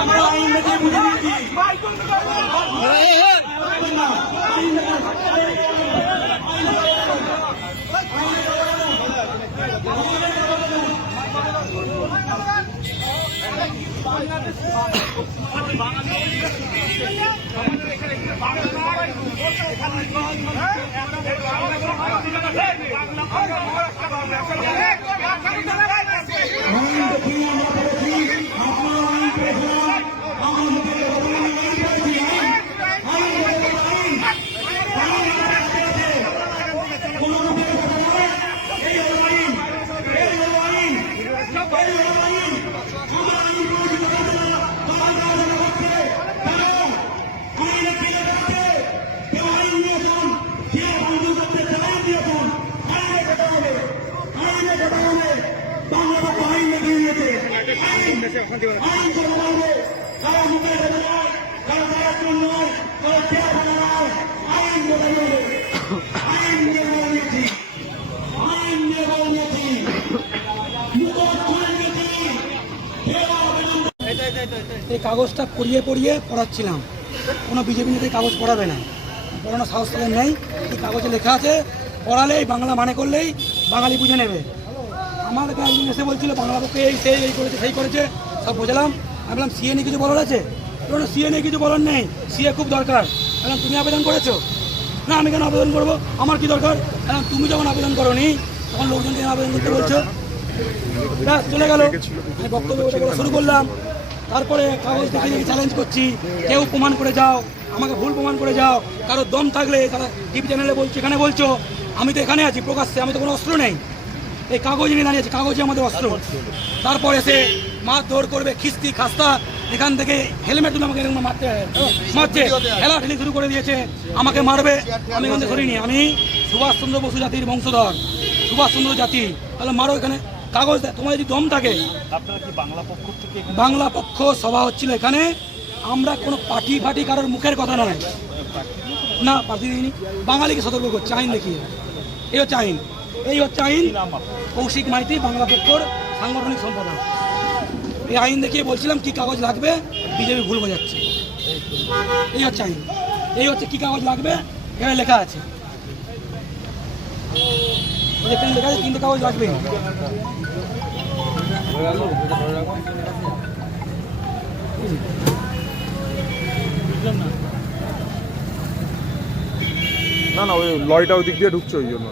আমরা আইন দেখে বুঝে নিয়েছি। এই কাগজটা পড়িয়ে পড়িয়ে পড়াচ্ছিলাম। কোনো বিজেপি নেতা কাগজ পড়াবে না, পড়ানো সাহস তাদের নেই। এই কাগজে লেখা আছে পড়ালেই বাংলা মানে করলেই বাঙালি বুঝে নেবে। আমার একদিন এসে বলছিল বাংলা পক্ষে এই সেই এই করেছে সেই করেছে, সব বোঝালাম। আমি বললাম সিএ নিয়ে কিছু বলার আছে? সিএ নিয়ে কিছু বলার নেই, সিএ খুব দরকার। বললাম তুমি আবেদন করেছো? না আমি কেন আবেদন করবো, আমার কি দরকার? বললাম তুমি যখন আবেদন করোনি তখন লোকজনকে আবেদন করতে বলছো। চলে গেল, আমি বক্তব্য শুরু করলাম। তারপরে কাগজ দেখে দেখে চ্যালেঞ্জ করছি, কেউ প্রমাণ করে যাও, আমাকে ভুল প্রমাণ করে যাও। কারো দম থাকলে তারা টিভি চ্যানেলে বলছে, এখানে বলছো। আমি তো এখানে আছি প্রকাশ্যে, আমি তো কোনো অস্ত্র নেই। এই কাগজ নিয়ে দাঁড়িয়েছি, কাগজই আমাদের অস্ত্র। তারপর এসে মারধর করবে, খিস্তি খাস্তা, এখান থেকে হেলমেট তুলে আমাকে মারছে, ঠেলাঠেলি শুরু করে দিয়েছে, আমাকে মারবে। আমি এখান থেকে ধরিনি, আমি সুভাষচন্দ্র বসু জাতির বংশধর, সুভাষচন্দ্র জাতি। তাহলে মারো এখানে, কাগজ তোমার যদি দম থাকে। বাংলা পক্ষ সভা হচ্ছিল এখানে, আমরা কোনো পার্টি ফাটি কারোর মুখের কথা নয়, না পার্টি দিইনি। বাঙালিকে সতর্ক করছে আইন দেখিয়ে। এই হচ্ছে আইন, এই হচ্ছে আইন। কৌশিক মাইতি বাংলা পক্ষর সাংগঠনিক সম্পাদক। এই আইন দেখিয়ে বলছিলাম কি কাগজ লাগবে, বিজেপি ভুল বোঝাচ্ছে। এই হচ্ছে আইন, এই হচ্ছে কি কাগজ লাগবে, এখানে লেখা আছে। এখানে লেখা আছে 3টে কাগজ লাগবে। না না, ওই লরিটা ওই দিক দিয়ে ঢুকছে, ওই জন্য।